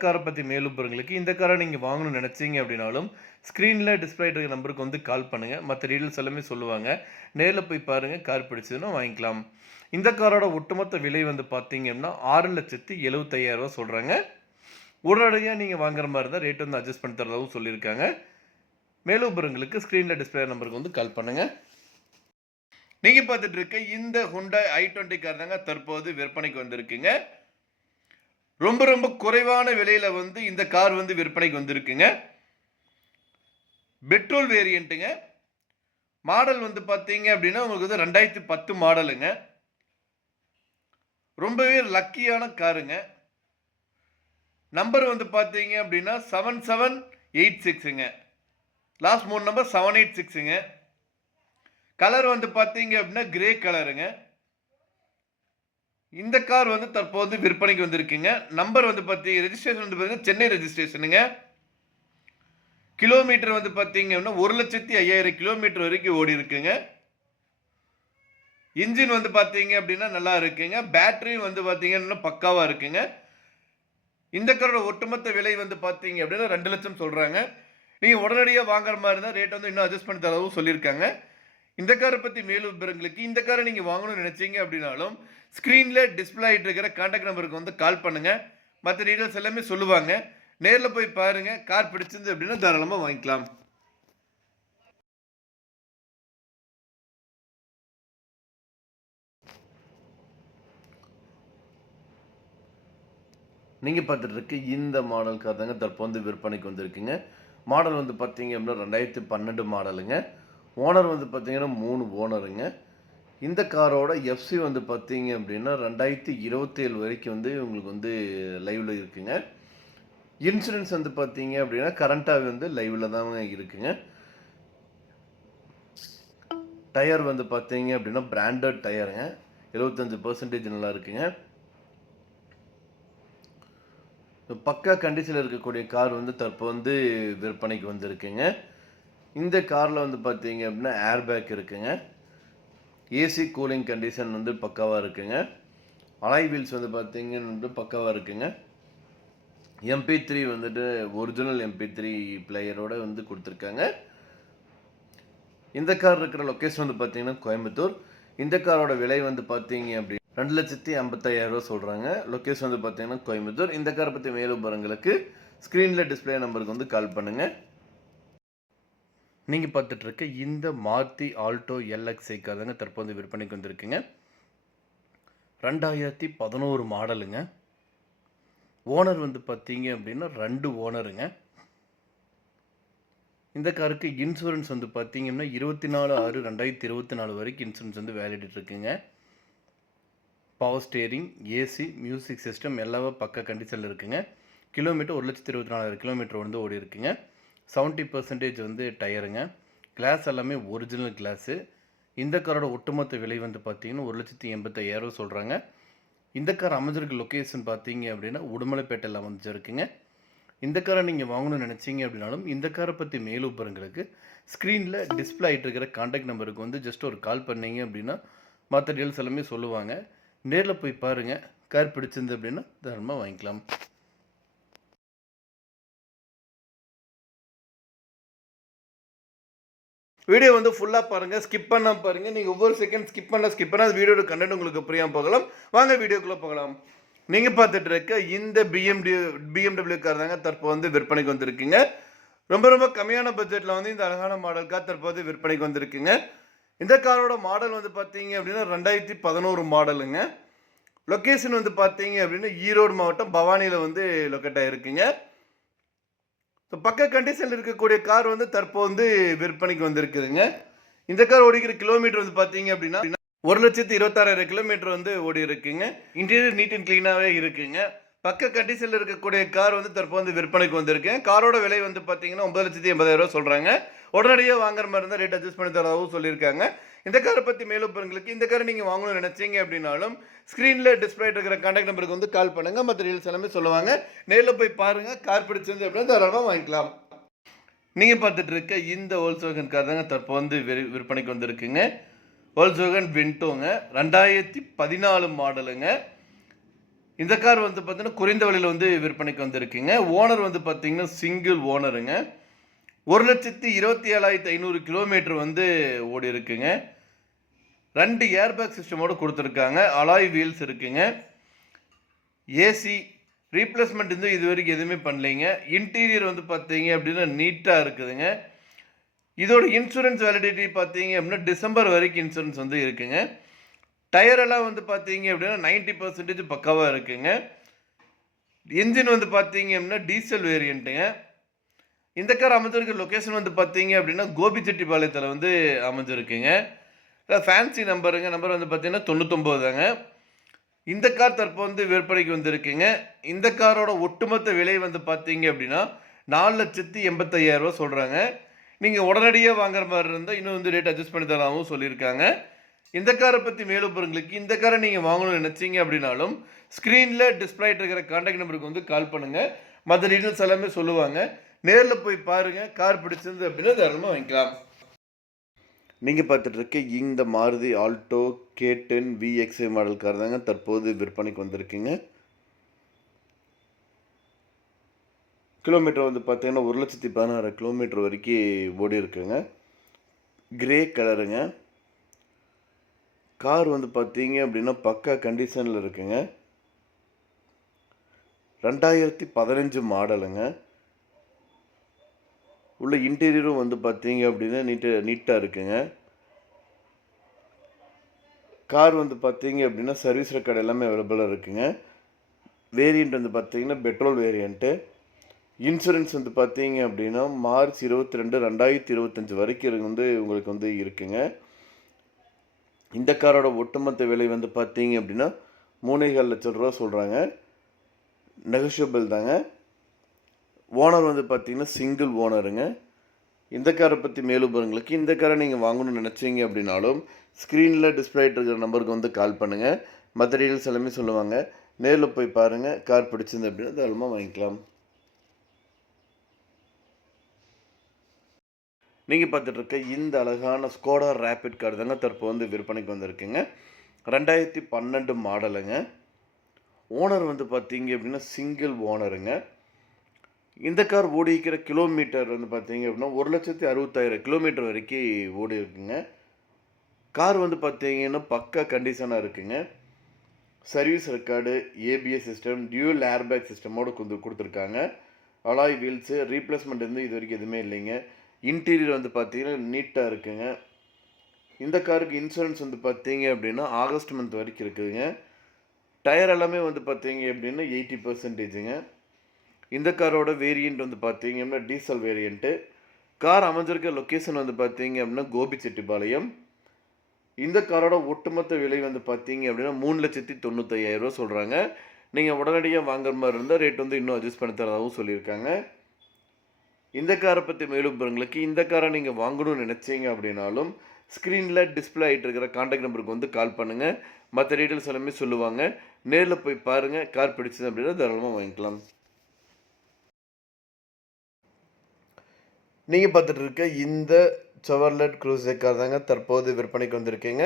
காரை பற்றி மேலும் விவரங்களுக்கு, இந்த காரை நீங்கள் வாங்கணும்னு நினச்சிங்க அப்படின்னாலும் ஸ்க்ரீனில் டிஸ்பிளே இருக்கிற நம்பருக்கு வந்து கால் பண்ணுங்கள். மற்ற டீட்டெயில்ஸ் எல்லாமே சொல்லுவாங்க. நேரில் போய் பாருங்கள், கார் பிடிச்சதுன்னா வாங்கிக்கலாம். இந்த காரோட ஒட்டுமொத்த விலை வந்து பார்த்தீங்க அப்படின்னா 6,75,000 சொல்கிறாங்க. உடனடியாக நீங்கள் வாங்குற மாதிரி இருந்தால் ரேட் வந்து அட்ஜஸ்ட் பண்ணி தரதாகவும் சொல்லியிருக்காங்க. மேலும் விவரங்களுக்கு ஸ்க்ரீனில் டிஸ்பிளே நம்பருக்கு வந்து கால் பண்ணுங்கள். நீங்கள் பார்த்துட்டு இருக்க இந்த Hyundai i20 கார் தாங்க தற்போது விற்பனைக்கு வந்திருக்குங்க. ரொம்ப ரொம்ப குறைவான விலையில வந்து இந்த கார் வந்து விற்பனைக்கு வந்திருக்குங்க. பெட்ரோல் வேரியண்ட்டுங்க. மாடல் வந்து பார்த்தீங்க அப்படின்னா உங்களுக்கு வந்து 2010 மாடலுங்க. ரொம்பவே லக்கியான காருங்க. நம்பர் வந்து பார்த்தீங்க அப்படின்னா 7786ங்க. லாஸ்ட் 3 நம்பர் 786ங்க. கலர் வந்து பார்த்தீங்க அப்படின்னா கிரே கலருங்க. இந்த கார் வந்து தற்போது விற்பனைக்கு வந்திருக்குங்க. நம்பர் வந்து ரெஜிஸ்ட்ரேஷன் வந்து பார்த்தீங்கன்னா சென்னை ரெஜிஸ்ட்ரேஷனுங்க. கிலோமீட்டர் வந்து பார்த்தீங்க அப்படின்னா 1,05,000 கிலோமீட்டர் வரைக்கும் ஓடி இருக்குங்க. இன்ஜின் வந்து பார்த்தீங்க அப்படின்னா நல்லா இருக்குங்க. பேட்டரியும் வந்து பார்த்தீங்கன்னா பக்காவாக இருக்குங்க. இந்த காரோட ஒட்டுமொத்த விலை வந்து பார்த்தீங்க அப்படின்னா 2 லட்சம் சொல்கிறாங்க. நீங்கள் உடனடியாக வாங்குற மாதிரி இருந்தால் ரேட் வந்து இன்னும் அட்ஜஸ்ட் பண்ணி தரவும் சொல்லியிருக்காங்க. இந்த காரை பற்றி மேலும் விவரங்களுக்கு, இந்த காரை நீங்கள் வாங்கணும்னு நினச்சிங்க அப்படின்னாலும் ஸ்க்ரீனில் டிஸ்பிளே ஆகிட்டு இருக்கிற கான்டாக்ட் நம்பருக்கு வந்து கால் பண்ணுங்கள். மற்ற டீட்டெயில்ஸ் எல்லாமே சொல்லுவாங்க. நேரில் போய் பாருங்கள். கார் பிடிச்சிருந்து அப்படின்னா தாராளமாக வாங்கிக்கலாம். நீங்கள் பார்த்துட்டு இருக்க இந்த மாடல் கார் தாங்க தற்போது விற்பனைக்கு வந்திருக்குங்க. மாடல் வந்து பார்த்தீங்க அப்படின்னா 2012 மாடலுங்க. ஓனர் வந்து பார்த்தீங்கன்னா 3 ஓனருங்க. இந்த காரோட எஃப்சி வந்து பார்த்தீங்க அப்படின்னா 2027 வரைக்கும் வந்து உங்களுக்கு வந்து லைவில் இருக்குங்க. இன்சூரன்ஸ் வந்து பார்த்தீங்க அப்படின்னா கரண்ட்டாக வந்து லைவில் தான் இருக்குங்க. டயர் வந்து பார்த்தீங்க அப்படின்னா பிராண்டட் டயருங்க. 75% நல்லா இருக்குங்க. பக்கா கண்டிஷனில் இருக்கக்கூடிய கார் வந்து தற்போது வந்து விற்பனைக்கு வந்திருக்குங்க. இந்த காரில் வந்து பார்த்தீங்க அப்படின்னா ஏர் பேக் இருக்குங்க. ஏசி கூலிங் கண்டிஷன் வந்து பக்காவாக இருக்குங்க. அலாய் வீல்ஸ் வந்து பார்த்தீங்கன்னா பக்காவாக இருக்குங்க. MP3 வந்துட்டு ஒரிஜினல் MP3 பிளேயரோட வந்து கொடுத்துருக்காங்க. இந்த கார் இருக்கிற லொக்கேஷன் வந்து பார்த்தீங்கன்னா கோயம்புத்தூர். இந்த காரோட விலை வந்து பார்த்தீங்க அப்படின்னா 2,55,000 சொல்கிறாங்க. லொக்கேஷன் வந்து பார்த்தீங்கன்னா கோயம்புத்தூர். இந்த காரை பற்றி மேலும் விவரங்களுக்கு ஸ்க்ரீனில் டிஸ்பிளே நம்பருக்கு வந்து கால் பண்ணுங்கள். நீங்கள் பார்த்துட்டு இருக்க இந்த மாருதி ஆல்டோ LXi கார் தாங்க தற்போது விற்பனைக்கு வந்திருக்குங்க. 2011 மாடலுங்க. ஓனர் வந்து பார்த்தீங்க அப்படின்னா 2 ஓனருங்க. இந்த காருக்கு இன்சூரன்ஸ் வந்து பார்த்தீங்கன்னா 24/6/2024 வரைக்கும் இன்சூரன்ஸ் வந்து வேலிடிட்டி இருக்குங்க. Power steering, AC, music system எல்லாமே பக்க கண்டிஷனில் இருக்குங்க. கிலோமீட்டர் 1,24,000 கிலோமீட்டர் வந்து ஓடி இருக்குங்க. 70% வந்து டயருங்க. கிளாஸ் எல்லாமே ஒரிஜினல் கிளாஸு. இந்த காரோட ஒட்டுமொத்த விலை வந்து பார்த்தீங்கன்னா 1,85,000 சொல்கிறாங்க. இந்த கார் அமைஞ்சிருக்க லொக்கேஷன் பார்த்தீங்க அப்படின்னா உடுமலைப்பேட்டையில் அமைஞ்சிருக்குங்க. இந்த காரை நீங்கள் வாங்கணும்னு நினச்சிங்க அப்படின்னாலும் இந்த காரை பற்றி மேலும் விவரங்களுக்கு ஸ்க்ரீனில் டிஸ்பிளே ஆகிட்டு இருக்கிற கான்டாக்ட் நம்பருக்கு வந்து ஜஸ்ட் ஒரு கால் பண்ணிங்க அப்படின்னா மற்ற டீல்ஸ் எல்லாமே சொல்லுவாங்க. நேரில் போய் பாருங்கள். கார் பிடிச்சிருந்து அப்படின்னா தாராளமாக வாங்கிக்கலாம். வீடியோ வந்து ஃபுல்லாக பாருங்கள், ஸ்கிப் பண்ணால் பாருங்கள். நீங்கள் ஒவ்வொரு செகண்ட் ஸ்கிப் பண்ணால் வீடியோட கண்டென்ட் உங்களுக்கு புரியாமல் போகலாம். வாங்க வீடியோக்குள்ளே போகலாம். நீங்கள் பார்த்துட்டு இருக்க இந்த BMW கார் தாங்க தற்போது வந்து விற்பனைக்கு வந்திருக்குங்க. ரொம்ப ரொம்ப கம்மியான பட்ஜெட்டில் வந்து இந்த அழகான மாடல் கார் தற்போது விற்பனைக்கு வந்திருக்குங்க. இந்த காரோட மாடல் வந்து பார்த்தீங்க அப்படின்னா 2011 மாடலுங்க. லொக்கேஷன் வந்து பார்த்தீங்க அப்படின்னா ஈரோடு மாவட்டம் பவானியில் வந்து லொக்கேட் ஆகிருக்குங்க. பக்க கண்டிஷனில் இருக்கக்கூடிய கார் வந்து தற்போது வந்து விற்பனைக்கு வந்திருக்குதுங்க. இந்த கார் ஓடிக்கிற கிலோமீட்டர் வந்து பார்த்தீங்க அப்படின்னா 1,26,000 கிலோமீட்டர் வந்து ஓடி இருக்குங்க. இன்டீரியர் நீட் அண்ட் க்ளீனாகவே இருக்குங்க. பக்க கண்டிஷன்ல இருக்கக்கூடிய கார் வந்து தற்போது வந்து விற்பனைக்கு வந்திருக்கேன். காரோட விலை வந்து பார்த்தீங்கன்னா, ரூ. 9,80,000 சொல்றாங்க. உடனடியா வாங்குற மாரி இருந்தா ரேட் அட்ஜஸ்ட் பண்ணி தரதாவும் சொல்லியிருக்காங்க. இந்த கார பத்தி மேலும் விவரங்களுக்கு இந்த கார நீங்க வாங்கணும்னு நினைச்சீங்க அப்படின்னாலும், ஸ்கிரீன்ல டிஸ்ப்ளே இருக்கிற கான்டாக்ட் நம்பருக்கு வந்து கால் பண்ணுங்க. மத்த டீடைல்ஸ் எல்லாமே சொல்லுவாங்க. நேர்ல போய் பாருங்க. கார் பிடிச்சிருந்து அப்படின்னா தாராளமா வாங்கிக்கலாம். நீங்க பார்த்துட்டு இருக்க இந்த Volkswagen கார் தாங்க தற்போது வந்து விற்பனைக்கு வந்திருக்குங்க. Volkswagen Ventoங்க. 2014 மாடலுங்க. இந்த கார் வந்து பார்த்தீங்கன்னா, குறைந்த விலையில வந்து விற்பனைக்கு வந்திருக்குங்க. ஓனர் வந்து பார்த்தீங்கன்னா, சிங்கிள் ஓனருங்க. 1,27,500 கிலோமீட்டர் வந்து ஓடியிருக்குங்க. 2 ஏர் பேக் சிஸ்டமோட குடுத்துருக்காங்க. அலாய் வீல்ஸ் இருக்குங்க. ஏசி ரீப்ளேஸ்மெண்ட் வந்து இதுவரைக்கும் எதுவுமே பண்ணலைங்க. இன்டீரியர் வந்து பார்த்தீங்க அப்படின்னா, நீட்டா இருக்குதுங்க. இதோட இன்சூரன்ஸ் வேலிடிட்டி பார்த்தீங்க அப்படின்னா, டிசம்பர் வரைக்கும் இன்சூரன்ஸ் வந்து இருக்குங்க. டயர் எல்லாம் வந்து பார்த்தீங்க அப்படின்னா 90% பக்காவா இருக்குங்க. என்ஜின் வந்து பார்த்தீங்க அப்படின்னா டீசல் வேரியண்ட்டுங்க. இந்த கார் அமைஞ்சிருக்க லொகேஷன் வந்து பார்த்தீங்க அப்படின்னா கோபிச்செட்டிப்பாளையத்தில் வந்து அமைஞ்சிருக்குங்க. ஃபேன்சி நம்பருங்க. நம்பர் வந்து பார்த்தீங்கன்னா 99 தாங்க. இந்த கார் தற்போது வந்து விற்பனைக்கு வந்திருக்குங்க. இந்த காரோட ஒட்டுமொத்த விலை வந்து பார்த்தீங்க அப்படின்னா 4,85,000 சொல்றாங்க. நீங்க உடனடியா வாங்குற மாரி இருந்தா இன்னும் வந்து ரேட் அட்ஜஸ்ட் பண்ணி தரதாவும் சொல்லியிருக்காங்க. இந்த கார பத்தி மேலும் விவரங்களுக்கு இந்த கார நீங்க வாங்கணும்னு நினைச்சீங்க அப்படின்னாலும், ஸ்கிரீன்ல டிஸ்ப்ளே ஆயிட்டு இருக்கிற கான்டாக்ட் நம்பருக்கு வந்து கால் பண்ணுங்க. மத்த டீடைல்ஸ் எல்லாமே சொல்லுவாங்க. நேர்ல போய் பாருங்க. கார் பிடிச்சிருந்து அப்படின்னா தாராளமா வாங்கிக்கலாம். நீங்க பார்த்துட்டு இருக்க இந்த Maruti Alto K10 VXi model car தாங்க தற்போது விற்பனைக்கு வந்திருக்குங்க. கிலோமீட்டர் வந்து பார்த்தீங்கன்னா 1,16,000 கிலோமீட்டர் வரைக்கும் ஓடி இருக்குங்க. கிரே கலருங்க. கார் வந்து பார்த்தீங்க அப்படின்னா பக்கா கண்டிஷனில் இருக்குங்க. 2015 மாடலுங்க. உள்ள இன்டீரியரும் வந்து பார்த்தீங்க அப்படின்னா நீட்டாக இருக்குங்க. கார் வந்து பார்த்தீங்க அப்படின்னா சர்வீஸ் ரெக்கார்டு எல்லாமே அவைலபிளாக இருக்குங்க. வேரியண்ட் வந்து பார்த்தீங்கன்னா பெட்ரோல் வேரியண்ட்டு. இன்சூரன்ஸ் வந்து பார்த்தீங்க அப்படின்னா மார்ச் 22, 2025 வரைக்கும் வந்து உங்களுக்கு வந்து இருக்குங்க. இந்த காரோட ஒட்டுமொத்த விலை வந்து பார்த்தீங்க அப்படின்னா 3,4 லட்சம் ரூபா சொல்கிறாங்க. நெகோஷியபிள் தாங்க. ஓனர் வந்து பார்த்தீங்கன்னா சிங்கிள் ஓனருங்க. இந்த காரை பற்றி மேலும் விவரங்களுக்கு இந்த காரை நீங்கள் வாங்கணும்னு நினச்சிங்க அப்படின்னாலும் ஸ்க்ரீனில் டிஸ்பிளே ஆகிட்டு இருக்கிற நம்பருக்கு வந்து கால் பண்ணுங்கள். மற்ற டீடைல்ஸ் எல்லாமே சொல்லுவாங்க. நேரில் போய் பாருங்கள். கார் பிடிச்சிருந்து அப்படின்னா தாராளமாக வாங்கிக்கலாம். நீங்கள் பார்த்துட்டு இருக்க இந்த அழகான ஸ்கோடா ரேபிட் கார் தாங்க தற்போது வந்து விற்பனைக்கு வந்திருக்குங்க. 2012 மாடலுங்க. ஓனர் வந்து பார்த்தீங்க அப்படின்னா சிங்கிள் ஓனருங்க. இந்த கார் ஓடிக்கிற கிலோமீட்டர் வந்து பார்த்தீங்க அப்படின்னா 1,60,000 கிலோமீட்டர் வரைக்கும் ஓடி இருக்குங்க. கார் வந்து பார்த்தீங்கன்னா பக்கா கண்டிஷனாக இருக்குங்க. Service record, ABS system, dual airbag சிஸ்டமோடு கொடுத்துருக்காங்க. அலாய் வீல்ஸு ரீப்ளேஸ்மெண்ட் வந்து இது வரைக்கும் எதுவுமே இல்லைங்க. இன்டீரியர் வந்து பார்த்தீங்கன்னா நீட்டாக இருக்குங்க. இந்த காருக்கு இன்சூரன்ஸ் வந்து பார்த்தீங்க அப்படின்னா ஆகஸ்ட் மந்த் வரைக்கும் இருக்குதுங்க. டயர் எல்லாமே வந்து பார்த்தீங்க அப்படின்னா 80%ங்க. இந்த காரோட வேரியண்ட் வந்து பார்த்தீங்க அப்படின்னா டீசல் வேரியண்ட்டு. கார் அமைஞ்சிருக்க லொக்கேஷன் வந்து பார்த்தீங்க அப்படின்னா கோபிச்செட்டிப்பாளையம். இந்த காரோட ஒட்டுமொத்த விலை வந்து பார்த்தீங்க அப்படின்னா 3,95,000 சொல்கிறாங்க. நீங்கள் உடனடியாக வாங்குற மாதிரி இருந்தால் ரேட் வந்து இன்னும் அட்ஜஸ்ட் பண்ணி தரதாகவும் சொல்லியிருக்காங்க. இந்த காரை பற்றி மேலும் விவரங்களுக்கு இந்த காரை நீங்கள் வாங்கணும்னு நினச்சிங்க அப்படின்னாலும் ஸ்க்ரீனில் டிஸ்பிளே ஆகிட்டு இருக்கிற கான்டாக்ட் நம்பருக்கு வந்து கால் பண்ணுங்கள். மற்ற டீட்டெயில்ஸ் எல்லாமே சொல்லுவாங்க. நேரில் போய் பாருங்கள். கார் பிடிச்சது அப்படின்னா தாராளமாக வாங்கிக்கலாம். நீங்கள் பார்த்துட்டு இருக்க இந்த செவர்லெட் க்ரூஸே கார் தாங்க தற்போது விற்பனைக்கு வந்திருக்கீங்க.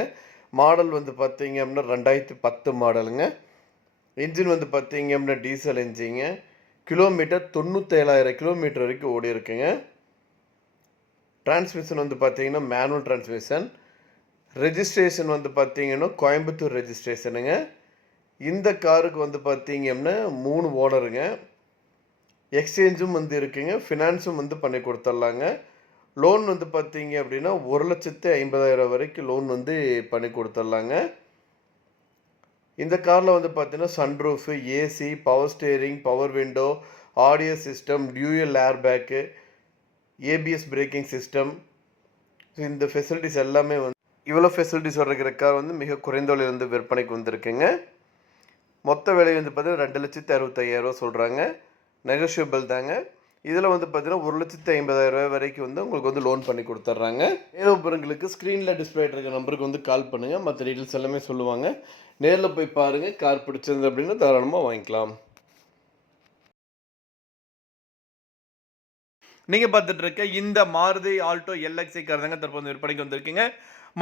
மாடல் வந்து பார்த்தீங்க அப்படின்னா 2010 மாடலுங்க. இன்ஜின் வந்து பார்த்தீங்க அப்படின்னா டீசல் இன்ஜிங்க. கிலோமீட்டர் 97,000 கிலோமீட்டர் வரைக்கும் ஓடி இருக்குங்க. டிரான்ஸ்மிஷன் வந்து பார்த்தீங்கன்னா மேனுவல் டிரான்ஸ்மிஷன். ரெஜிஸ்ட்ரேஷன் வந்து பார்த்தீங்கன்னா கோயம்புத்தூர் ரெஜிஸ்ட்ரேஷனுங்க. இந்த காருக்கு வந்து பார்த்தீங்க அப்படின்னா 3 ஓனருங்க. எக்ஸ்சேஞ்சும் வந்து இருக்குங்க. ஃபினான்ஸும் வந்து பண்ணி கொடுத்துட்லாங்க. லோன் வந்து பார்த்தீங்க அப்படின்னா 1,50,000 வரைக்கும் லோன் வந்து பண்ணி கொடுத்துட்லாங்க. இந்த காரில் வந்து பார்த்தீங்கன்னா sunroof, AC, power steering, power window, audio system, dual air bag, ABS braking system. So இந்த ஃபெசிலிட்டிஸ் எல்லாமே வந்து இவ்வளோ ஃபெசிலிட்டிஸோட இருக்கிற கார் வந்து மிக குறைந்த விலையில் வந்து விற்பனைக்கு வந்திருக்குங்க. மொத்த விலை வந்து பார்த்தீங்கன்னா 2,65,000 சொல்கிறாங்க. நெகோஷியபிள் தாங்க. இதில் வந்து பார்த்தீங்கன்னா 1,50,000 வரைக்கும் வந்து உங்களுக்கு வந்து லோன் பண்ணி கொடுத்துட்றாங்க. மேலும் விவரங்களுக்கு ஸ்க்ரீனில் டிஸ்பிளே இருக்கிற நம்பருக்கு வந்து கால் பண்ணுங்கள். மற்ற டீட்டெயில்ஸ் எல்லாமே சொல்லுவாங்க. நேரில் போய் பாருங்கள். கார் பிடிச்சிருந்து அப்படின்னா தாராளமாக வாங்கிக்கலாம். நீங்கள் பார்த்துட்டு இருக்க இந்த மாருதி ஆல்டோ எல்எக்ஸ்ஐ கார் தாங்க தற்போது விற்பனைக்கு வந்திருக்குங்க.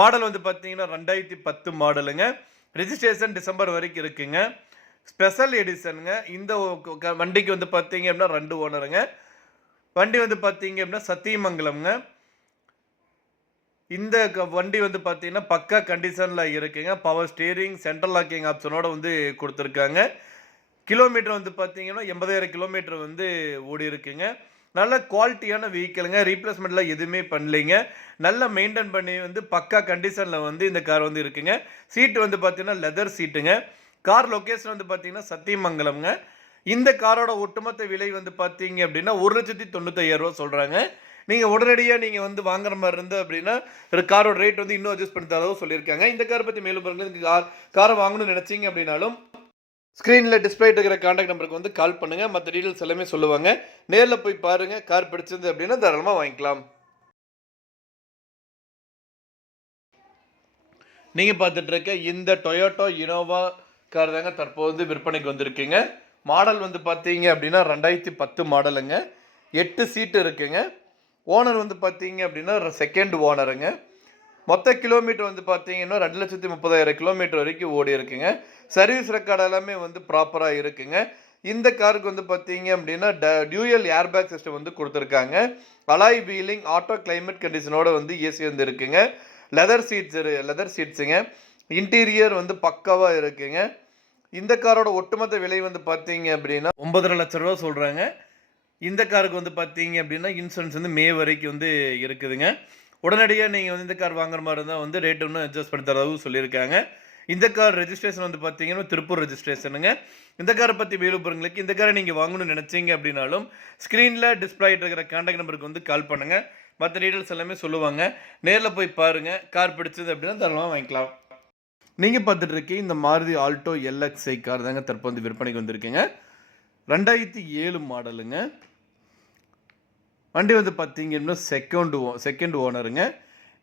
மாடல் வந்து பார்த்தீங்கன்னா 2010 மாடலுங்க. ரெஜிஸ்ட்ரேஷன் டிசம்பர் வரைக்கும் இருக்குங்க. ஸ்பெஷல் எடிஷனுங்க. இந்த வண்டிக்கு வந்து பார்த்தீங்க அப்படின்னா 2 ஓனருங்க. வண்டி வந்து பார்த்தீங்க அப்படின்னா சத்தியமங்கலம்ங்க. இந்த வண்டி வந்து பார்த்தீங்கன்னா பக்கா கண்டிஷனில் இருக்குங்க. பவர் ஸ்டீரிங், சென்ட்ரல் லாக்கிங் ஆப்ஷனோட வந்து கொடுத்துருக்காங்க. கிலோமீட்டர் வந்து பார்த்தீங்கன்னா 80,000 கிலோமீட்டர் வந்து ஓடி இருக்குங்க. நல்ல குவாலிட்டியான வெஹிக்கிளுங்க. ரீப்ளேஸ்மெண்ட்லாம் எதுவுமே பண்ணலைங்க. நல்லா மெயின்டைன் பண்ணி வந்து பக்கா கண்டிஷனில் வந்து இந்த கார் வந்து இருக்குங்க. சீட்டு வந்து பார்த்தீங்கன்னா லெதர் சீட்டுங்க. கார் லொக்கேஷன் வந்து பார்த்தீங்கன்னா சத்தியமங்கலம்ங்க. இந்த காரோட ஒட்டுமொத்த விலை வந்து பார்த்தீங்க அப்படின்னா 1,95,000 சொல்கிறாங்க. நீங்கள் உடனடியாக நீங்கள் வந்து வாங்குற மாதிரி இருந்து அப்படின்னா ஒரு காரோட ரேட் வந்து இன்னும் அட்ஜஸ்ட் பண்ணி தரவும் சொல்லியிருக்காங்க. இந்த காரை பற்றி மேலும் பாருங்கள். காரை வாங்கணும்னு நினச்சிங்க அப்படின்னாலும் ஸ்க்ரீனில் டிஸ்பிளே இருக்கிற கான்டாக்ட் நம்பருக்கு வந்து கால் பண்ணுங்கள். மற்ற டீட்டெயில்ஸ் எல்லாமே சொல்லுவாங்க. நேரில் போய் பாருங்கள். கார் பிடிச்சிருந்து அப்படின்னா தாராளமாக வாங்கிக்கலாம். நீங்கள் பார்த்துட்டு இருக்க இந்த டொயோட்டோ இனோவா கார் தாங்க தற்போது விற்பனைக்கு வந்திருக்குங்க. மாடல் வந்து பார்த்தீங்க அப்படின்னா 2010 மாடலுங்க. 8 சீட்டு இருக்குங்க. ஓனர் வந்து பார்த்தீங்க அப்படின்னா செகண்ட் ஓனருங்க. மொத்த கிலோமீட்டர் வந்து பார்த்தீங்கன்னா 2,30,000 கிலோமீட்டர் வரைக்கும் ஓடி இருக்குங்க. சர்வீஸ் ரெக்கார்டு எல்லாமே வந்து ப்ராப்பராக இருக்குங்க. இந்த காருக்கு வந்து பார்த்தீங்க அப்படின்னா டியூயல் ஏர்பேக் சிஸ்டம் வந்து கொடுத்துருக்காங்க. அலாய் வீலிங், ஆட்டோ கிளைமேட் கண்டிஷனோட வந்து ஏசி வந்து இருக்குங்க. லெதர் சீட்ஸுங்க. இன்டீரியர் வந்து பக்காவாக இருக்குங்க. இந்த காரோட ஒட்டுமொத்த விலை வந்து பார்த்தீங்க அப்படின்னா 9,5 லட்ச ரூபா சொல்கிறாங்க. இந்த காருக்கு வந்து பார்த்தீங்க அப்படின்னா இன்சூரன்ஸ் வந்து மே வரைக்கும் வந்து இருக்குதுங்க. உடனடியாக நீங்கள் வந்து இந்த கார் வாங்குற மாதிரி இருந்தால் வந்து ரேட் இன்னும் அட்ஜஸ்ட் பண்ணி தரவும் சொல்லியிருக்காங்க. இந்த கார் ரெஜிஸ்ட்ரேஷன் வந்து பார்த்தீங்கன்னா திருப்பூர் ரெஜிஸ்ட்ரேஷனுங்க. இந்த காரை பற்றி விருப்பங்களுக்கு இந்த காரை நீங்கள் வாங்கணும்னு நினச்சிங்க அப்படின்னாலும் ஸ்க்ரீனில் டிஸ்பிளே இருக்கிற கான்டாக்ட் நம்பருக்கு வந்து கால் பண்ணுங்கள். மற்ற டீட்டெயில்ஸ் எல்லாமே சொல்லுவாங்க. நேரில் போய் பாருங்கள். கார் பிடிச்சது அப்படின்னா தாராளமாக வாங்கிக்கலாம். நீங்கள் பார்த்துட்டு இருக்கீங்க இந்த மாருதி ஆல்டோ எல்எக்ஸ்ஐ கார் தாங்க தற்போது விற்பனைக்கு வந்திருக்குங்க. 2007 மாடலுங்க. வண்டி வந்து பார்த்தீங்கன்னா செகண்ட் ஓனருங்க.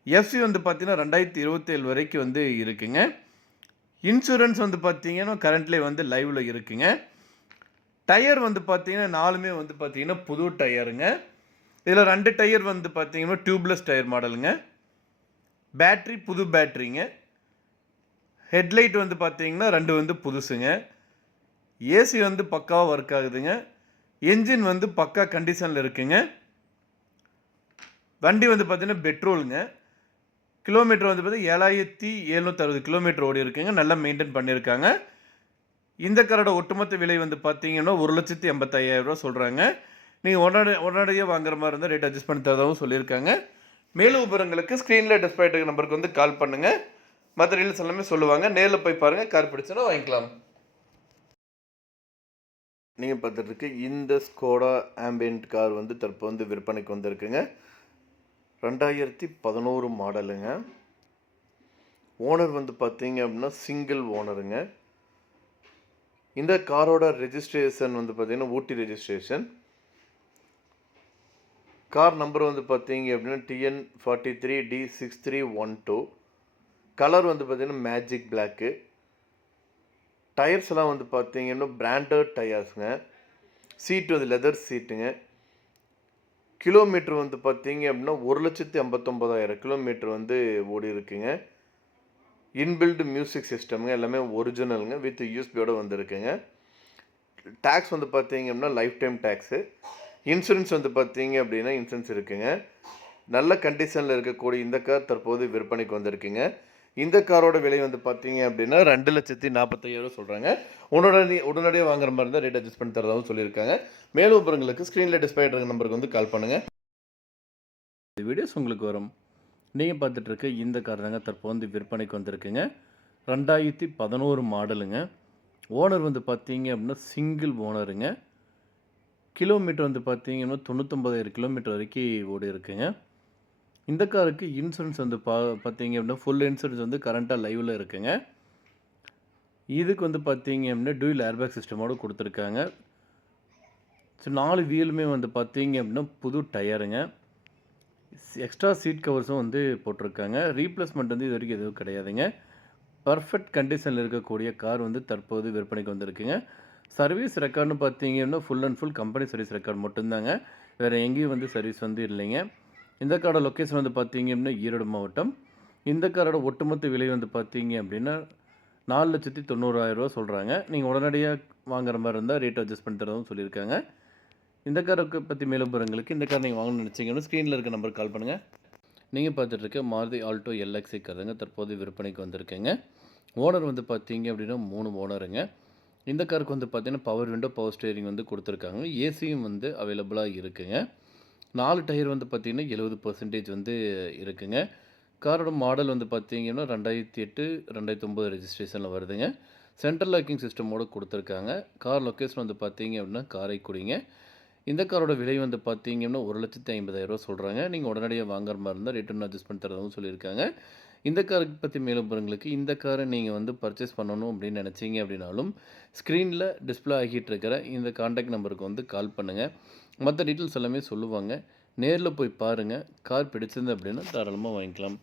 எஃப்சி வந்து பார்த்தீங்கன்னா 2027 வரைக்கும் வந்து இருக்குங்க. இன்சூரன்ஸ் வந்து பார்த்தீங்கன்னா கரண்ட்லேயே வந்து லைவில் இருக்குங்க. டயர் வந்து பார்த்தீங்கன்னா 4மே வந்து பார்த்தீங்கன்னா புது டயருங்க. இதில் 2 டயர் வந்து பார்த்தீங்கன்னா டியூப்லெஸ் டயர் மாடலுங்க. பேட்ரி புது பேட்ரிங்க. ஹெட்லைட் வந்து பார்த்தீங்கன்னா 2 வந்து புதுசுங்க. ஏசி வந்து பக்காவாக ஒர்க் ஆகுதுங்க. என்ஜின் வந்து பக்கா கண்டிஷனில் இருக்குங்க. வண்டி வந்து பார்த்தீங்கன்னா பெட்ரோலுங்க. கிலோமீட்டர் வந்து பார்த்தீங்கன்னா 7,760 கிலோமீட்டர் ஓடி இருக்குங்க. நல்லா மெயின்டைன் பண்ணியிருக்காங்க. இந்த காரோட ஒட்டுமொத்த விலை வந்து பார்த்தீங்கன்னா 1,85,000 சொல்கிறாங்க. நீங்கள் உடனடியாக வாங்குற மாதிரி இருந்தால் ரேட் அட்ஜஸ்ட் பண்ணி தரதாகவும் சொல்லியிருக்காங்க. மேலும் விவரங்களுக்கு ஸ்க்ரீனில் டிஸ்பிளே இருக்கிற நம்பருக்கு வந்து கால் பண்ணுங்கள். மற்ற டீட்டெயில்ஸ் எல்லாமே சொல்லுவாங்க. நேரில் போய் பாருங்கள். கார் பிடிச்சுன்னா வாங்கிக்கலாம். நீங்கள் பார்த்துட்டு இருக்க இந்த ஸ்கோடா ஆம்பியன்ட் கார் வந்து தற்போது வந்து விற்பனைக்கு வந்திருக்குங்க. 2011 மாடலுங்க. ஓனர் வந்து பார்த்தீங்க அப்படின்னா சிங்கிள் ஓனருங்க. இந்த காரோட ரெஜிஸ்ட்ரேஷன் வந்து பார்த்தீங்கன்னா ஊட்டி ரெஜிஸ்ட்ரேஷன். கார் நம்பர் வந்து பார்த்தீங்க அப்படின்னா TN43D6312. கலர் வந்து பார்த்தீங்கன்னா மேஜிக் பிளாக்கு. டயர்ஸ் எல்லாம் வந்து பார்த்தீங்கன்னா பிராண்டட் டயர்ஸுங்க. சீட்டு வந்து லெதர் சீட்டுங்க. கிலோமீட்டர் வந்து பார்த்தீங்க அப்படின்னா 1,59,000 கிலோமீட்டர் வந்து ஓடி இருக்குங்க. இன்பில்டு மியூசிக் சிஸ்டம்ங்க. எல்லாமே ஒரிஜினலுங்க. வித் யூஎஸ்பியோட வந்துருக்குங்க. டேக்ஸ் வந்து பார்த்தீங்க அப்படின்னா லைஃப் டைம் டேக்ஸு. இன்சூரன்ஸ் வந்து பார்த்தீங்க அப்படின்னா இன்சூரன்ஸ் இருக்குங்க. நல்ல கண்டிஷனில் இருக்கக்கூடிய இந்த கார் தற்போது விற்பனைக்கு வந்திருக்குங்க. இந்த காரோட விலை வந்து பார்த்தீங்க அப்படின்னா 2,40,000 சொல்கிறாங்க. உடனடியாக வாங்குற மாதிரி இருந்தால் ரேட் அட்ஜஸ்ட் பண்ணி தரதாகவும் சொல்லியிருக்காங்க. மேலும் விவரங்களுக்கு ஸ்க்ரீனில் டிஸ்பிளே இருக்கிற நம்பருக்கு வந்து கால் பண்ணுங்கள். இந்த வீடியோஸ் உங்களுக்கு வரும். நீங்கள் பார்த்துட்டு இருக்க இந்த கார் தாங்க தற்போது வந்து விற்பனைக்கு வந்திருக்குங்க. 2011 மாடலுங்க. ஓனர் வந்து பார்த்தீங்க அப்படின்னா சிங்கிள் ஓனருங்க. கிலோமீட்டர் வந்து பார்த்தீங்கன்னா 99,000 கிலோமீட்டர் வரைக்கும் ஓடி இருக்குங்க. இந்த காருக்கு இன்சூரன்ஸ் வந்து பார்த்தீங்க அப்படின்னா ஃபுல் இன்சூரன்ஸ் வந்து கரண்ட்டாக லைவில் இருக்குங்க. இதுக்கு வந்து பார்த்தீங்க அப்படின்னா டூயல் ஏர்பேக் சிஸ்டமோடு கொடுத்துருக்காங்க. ஸோ 4 வீலுமே வந்து பார்த்தீங்க அப்படின்னா புது டயருங்க. எக்ஸ்ட்ரா சீட் கவர்ஸும் வந்து போட்டிருக்காங்க. ரீப்ளேஸ்மெண்ட் வந்து இது வரைக்கும் எதுவும் கிடையாதுங்க. பர்ஃபெக்ட் கண்டிஷனில் இருக்கக்கூடிய கார் வந்து தற்போது விற்பனைக்கு வந்திருக்குங்க. சர்வீஸ் ரெக்கார்டுன்னு பார்த்தீங்கன்னா full and full company service record மட்டும்தாங்க. வேறு எங்கேயும் வந்து சர்வீஸ் வந்து இல்லைங்க. இந்த காரோட லொக்கேஷன் வந்து பார்த்தீங்க அப்படின்னா ஈரோடு மாவட்டம். இந்த காரோட ஒட்டுமொத்த விலை வந்து பார்த்தீங்க அப்படின்னா 4,90,000 சொல்கிறாங்க. நீங்கள் உடனடியாக வாங்குற மாதிரி இருந்தால் ரேட் அட்ஜஸ்ட் பண்ணி தரதும் சொல்லியிருக்காங்க. இந்த காருக்கு பற்றி மேலும் விவரங்களுக்கு இந்த கார் நீங்கள் வாங்கணும்னு நினச்சிங்கன்னா ஸ்க்ரீனில் இருக்க நம்பருக்கு கால் பண்ணுங்கள். நீங்கள் பார்த்துட்டு இருக்க மாருதி ஆல்டோ எல்எக்ஸி காருங்க தற்போது விற்பனைக்கு வந்திருக்குங்க. ஓனர் வந்து பார்த்தீங்க அப்படின்னா 3 ஓனருங்க. இந்த காருக்கு வந்து பார்த்தீங்கன்னா பவர் விண்டோ, பவர் ஸ்டீரிங் வந்து கொடுத்துருக்காங்க. ஏசியும் வந்து அவைலபிளாக இருக்குங்க. 4 டயர் வந்து பார்த்தீங்கன்னா 70% வந்து இருக்குங்க. காரோட மாடல் வந்து பார்த்தீங்கன்னா 2008, 2009 ரெஜிஸ்ட்ரேஷனில் வருதுங்க. சென்ட்ரல் லாக்கிங் சிஸ்டமோடு கொடுத்துருக்காங்க. கார் லொக்கேஷன் வந்து பார்த்தீங்க அப்படின்னா காரைக்குடிங்க. இந்த காரோட விலை வந்து பார்த்தீங்கன்னா 1,50,000 சொல்கிறாங்க. நீங்கள் உடனடியாக வாங்குற மாதிரி இருந்தால் ரேட் இன்னும் அட்ஜஸ்ட் பண்ணி தரதும் சொல்லியிருக்காங்க. இந்த காருக்கு பற்றி மேலும் விவரங்களுக்கு இந்த காரை நீங்கள் வந்து பர்ச்சேஸ் பண்ணணும் அப்படின்னு நினச்சிங்க அப்படின்னாலும் ஸ்க்ரீனில் டிஸ்பிளே ஆகிட்டு இருக்கிற இந்த கான்டாக்ட் நம்பருக்கு வந்து கால் பண்ணுங்கள். மற்ற டீட்டெயில்ஸ் எல்லாமே சொல்லுவாங்க. நேரில் போய் பாருங்கள். கார் பிடிச்சிருந்து அப்படின்னா தாராளமாக வாங்கிக்கலாம்.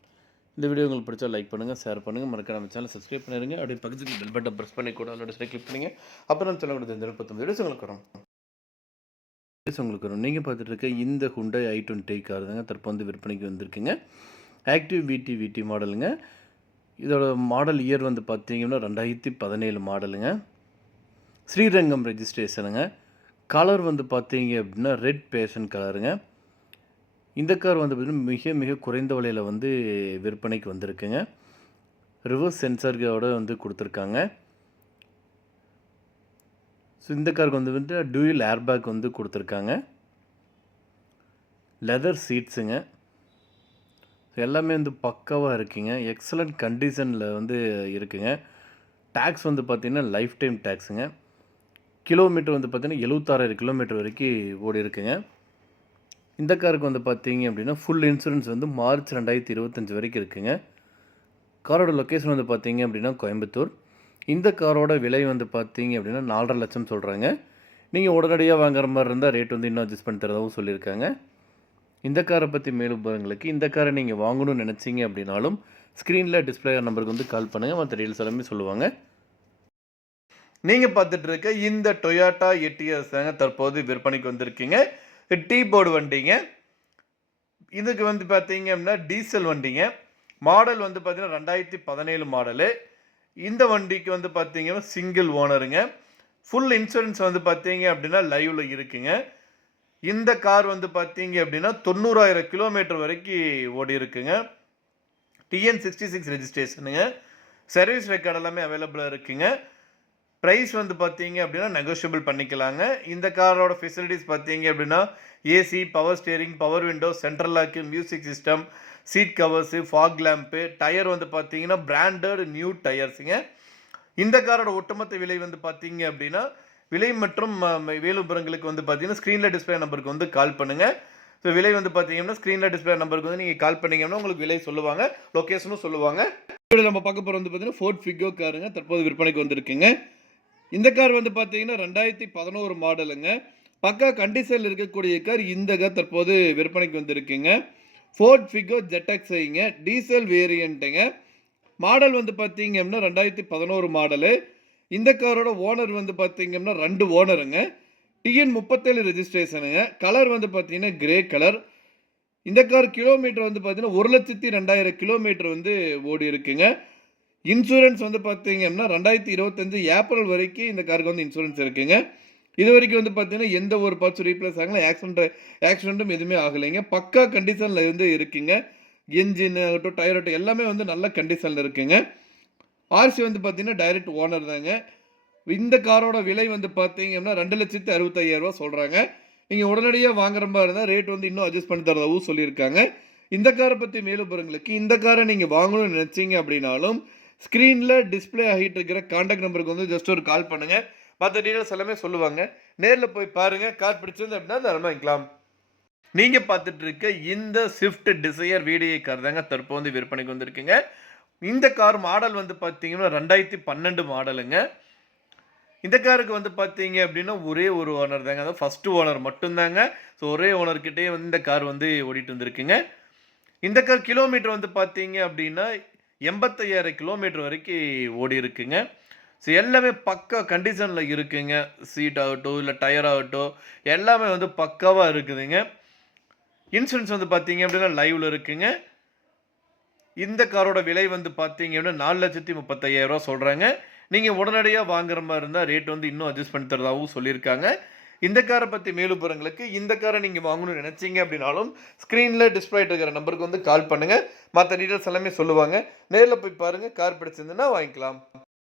இந்த வீடியோ உங்களுக்கு பிடிச்சா லைக் பண்ணுங்கள், ஷேர் பண்ணுங்கள், மறக்காம நம்ம சேனல் சப்ஸ்கிரைப் பண்ணிடுங்க. அப்படியே பக்கத்துக்கு பெல் பட்டன் ப்ரெஸ் பண்ணி கூட அதோட கிளிக் பண்ணுங்கள். அப்புறம் நம்ம சேனல் கொடுத்த 29 வீடியோஸ் உங்களுக்கு வரும். நீங்கள் பார்த்துட்டு இருக்க இந்த Hyundai i20 கார் தாங்க தற்போது விற்பனைக்கு வந்திருக்குங்க. ஆக்டிவ் விடி மாடலுங்க. இதோட மாடல் இயர் வந்து பார்த்தீங்கன்னா 2017 மாடலுங்க. ஸ்ரீரங்கம் ரெஜிஸ்ட்ரேஷனுங்க. கலர் வந்து பார்த்தீங்க அப்படின்னா ரெட் பேஷன் கலருங்க. இந்த கார் வந்து பார்த்திங்கன்னா மிக மிக குறைந்த விலையில் வந்து விற்பனைக்கு வந்திருக்குங்க. ரிவர்ஸ் சென்சார்களோட வந்து கொடுத்துருக்காங்க. ஸோ இந்த காருக்கு வந்து டூயல் ஏர்பேக் வந்து கொடுத்துருக்காங்க. லெதர் சீட்ஸுங்க. எல்லாமே வந்து பக்காவாக இருக்குங்க. எக்ஸலண்ட் கண்டிஷனில் வந்து இருக்குங்க. டேக்ஸ் வந்து பார்த்திங்கன்னா லைஃப் டைம் டேக்ஸுங்க. கிலோமீட்டர் வந்து பார்த்திங்கன்னா 76,000 கிலோமீட்டர் வரைக்கும் ஓடி இருக்குங்க. இந்த காருக்கு வந்து பார்த்தீங்க அப்படின்னா ஃபுல் இன்சூரன்ஸ் வந்து மார்ச் 2025 வரைக்கும் இருக்குங்க. காரோட லொக்கேஷன் வந்து பார்த்தீங்க அப்படின்னா கோயம்புத்தூர். இந்த காரோட விலை வந்து பார்த்தீங்க அப்படின்னா 4,50,000 லட்சம் சொல்கிறாங்க. நீங்கள் உடனடியாக வாங்குற மாதிரி இருந்தால் ரேட் வந்து இன்னும் அட்ஜஸ்ட் பண்ணி தரதாகவும் சொல்லியிருக்காங்க. இந்த காரை பற்றி மேலும் விவரங்களுக்கு இந்த காரை நீங்கள் வாங்கணும்னு நினச்சிங்க அப்படின்னாலும் ஸ்க்ரீனில் டிஸ்பிளே நம்பருக்கு வந்து கால் பண்ணுங்கள். மற்ற டீல்ஸ் எல்லாமே சொல்லுவாங்க. நீங்கள் பார்த்துட்டு இருக்க இந்த டொயோட்டா எட்டிஎஸ் தாங்க தற்போது விற்பனைக்கு வந்திருக்கீங்க. டீ போர்டு வண்டிங்க. இதுக்கு வந்து பார்த்தீங்க அப்படின்னா டீசல் வண்டிங்க. மாடல் வந்து பார்த்தீங்கன்னா 2017 மாடலு. இந்த வண்டிக்கு வந்து பார்த்தீங்கன்னா சிங்கிள் ஓனருங்க. ஃபுல் இன்சூரன்ஸ் வந்து பார்த்தீங்க அப்படின்னா லைவ்ல இருக்குங்க. இந்த கார் வந்து பார்த்தீங்க அப்படின்னா 90,000 கிலோமீட்டர் வரைக்கும் ஓடி இருக்குங்க. TN 66 ரெஜிஸ்ட்ரேஷனுங்க. சர்வீஸ் ரெக்கார்டு எல்லாமே அவைலபிளாக இருக்குங்க. ப்ரைஸ் வந்து பார்த்தீங்க அப்படின்னா நெகோஷியபிள் பண்ணிக்கலாங்க. இந்த காரோட ஃபெசிலிட்டிஸ் பார்த்தீங்க அப்படின்னா AC, power steering, power window, central lock, music system, seat covers, fog lamp, tyre வந்து பார்த்தீங்கன்னா பிராண்டட் நியூ டயர்ஸுங்க. இந்த காரோட ஒட்டுமொத்த விலை வந்து பார்த்தீங்க அப்படின்னா விலை மற்றும் விவரங்களுக்கு வந்து பார்த்தீங்கன்னா ஸ்க்ரீனில் டிஸ்பிளே நம்பருக்கு வந்து கால் பண்ணுங்கள். ஸோ விலை வந்து பார்த்தீங்கன்னா ஸ்க்ரீனில் டிஸ்பிளே நம்பருக்கு வந்து நீங்கள் கால் பண்ணிங்கன்னா உங்களுக்கு விலை சொல்லுவாங்க, லொக்கேஷனும் சொல்லுவாங்க. நம்ம பார்க்க போகிறது வந்து பார்த்தீங்கன்னா ஃபோர்ட் ஃபிகோ காருங்க தற்போது விற்பனைக்கு வந்திருக்குங்க. இந்த கார் வந்து பார்த்தீங்கன்னா 2011 மாடலுங்க. பக்கா கண்டிஷனில் இருக்கக்கூடிய கார் இந்த கார் தற்போது விற்பனைக்கு வந்திருக்குங்க. ஃபோர்ட் ஃபிகோ ZXIங்க. டீசல் வேரியண்ட்டுங்க. மாடல் வந்து பார்த்தீங்க அப்படின்னா 2011 மாடலு. இந்த காரோட ஓனர் வந்து பார்த்தீங்க அப்படின்னா 2 ஓனருங்க. TN 37 ரெஜிஸ்ட்ரேஷனுங்க. கலர் வந்து பார்த்தீங்கன்னா கிரே கலர். இந்த கார் கிலோமீட்டர் வந்து பார்த்தீங்கன்னா 1,02,000 கிலோமீட்டர் வந்து ஓடி இருக்குங்க. இன்சூரன்ஸ் வந்து பார்த்தீங்க அப்படின்னா 2025 ஏப்ரல் வரைக்கும் இந்த காருக்கு வந்து இன்சூரன்ஸ் இருக்குங்க. இது வரைக்கும் வந்து பார்த்தீங்கன்னா எந்த ஒரு பார்ட்ஸ் ரீப்ளேஸ் ஆகல, ஆக்சிடென்ட்டும் எதுவுமே ஆகலைங்க. பக்கா கண்டிஷனில் வந்து இருக்குங்க. என்ஜின் ஆகட்டும், டயர் ஆகட்டும் எல்லாமே வந்து நல்ல கண்டிஷனில் இருக்குங்க. ஆர்சி வந்து பார்த்தீங்கன்னா டைரக்ட் ஓனர் தாங்க. இந்த காரோட விலை வந்து பார்த்தீங்க அப்படின்னா 2,65,000 சொல்கிறாங்க. நீங்கள் உடனடியாக வாங்குற மாதிரி இருந்தால் ரேட் வந்து இன்னும் அட்ஜஸ்ட் பண்ணி தரதாகவும் சொல்லியிருக்காங்க. இந்த காரை பற்றி மேலும் விவரங்களுக்கு இந்த காரை நீங்கள் வாங்கணும்னு நினச்சிங்க அப்படின்னாலும் ஸ்க்ரீனில் டிஸ்பிளே ஆகிட்டு இருக்கிற கான்டாக்ட் நம்பருக்கு வந்து ஜஸ்ட் ஒரு கால் பண்ணுங்கள். மற்ற டீட்டெயில்ஸ் எல்லாமே சொல்லுவாங்க. நேரில் போய் பாருங்கள். கார் பிடிச்சிருந்து அப்படின்னா தாராளமாக வாங்கிக்கலாம். நீங்கள் பார்த்துட்டு இருக்க இந்த ஸ்விஃப்ட் டிசையர் VDI கார் தாங்க தற்போது விற்பனைக்கு வந்திருக்குங்க. இந்த கார் மாடல் வந்து பார்த்தீங்கன்னா 2012 மாடலுங்க. இந்த காருக்கு வந்து பார்த்தீங்க அப்டின்னா, ஒரே ஒரு ஓனர் தாங்க. அதாவது ஃபர்ஸ்ட் ஓனர் மட்டும் தாங்க. ஸோ ஒரே ஓனர் கிட்டயே வந்து இந்த கார் வந்து ஓடிட்டு இருந்திருக்குங்க. இந்த கார் கிலோமீட்டர் வந்து பார்த்தீங்க அப்டின்னா, 85,000 கிலோமீட்டர் வரைக்கும் ஓடியிருக்குங்க. ஸோ எல்லாமே பக்கா கண்டிஷன்ல இருக்குங்க. சீட் ஆகட்டும், இல்ல டயர் ஆகட்டும், எல்லாமே வந்து பக்காவா இருக்குதுங்க. இன்சூரன்ஸ் வந்து பார்த்தீங்க அப்டின்னா லைவ்ல இருக்குங்க. இந்த காரோட விலை வந்து பார்த்தீங்க அப்டின்னா, ரூ. 4,35,000 சொல்றாங்க. நீங்க உடனடியா வாங்குற மாரி இருந்தா, ரேட் வந்து இன்னும் அட்ஜஸ்ட் பண்ணி தரதாவும் சொல்லியிருக்காங்க. இந்த கார பத்தி மேலும் விவரங்களுக்கு, இந்த கார நீங்க வாங்கணும்னு நெனச்சீங்க அப்டின்னாலும், ஸ்க்ரீன்ல டிஸ்ப்ளே ஆயிட்டு இருக்கிற நம்பருக்கு வந்து கால் பண்ணுங்க. மத்த டீட்டெயில்ஸ் எல்லாமே சொல்லுவாங்க. நேர்ல போய் பாருங்க. கார் பிடிச்சிருந்ததுன்னா வாங்கிக்கலாம்.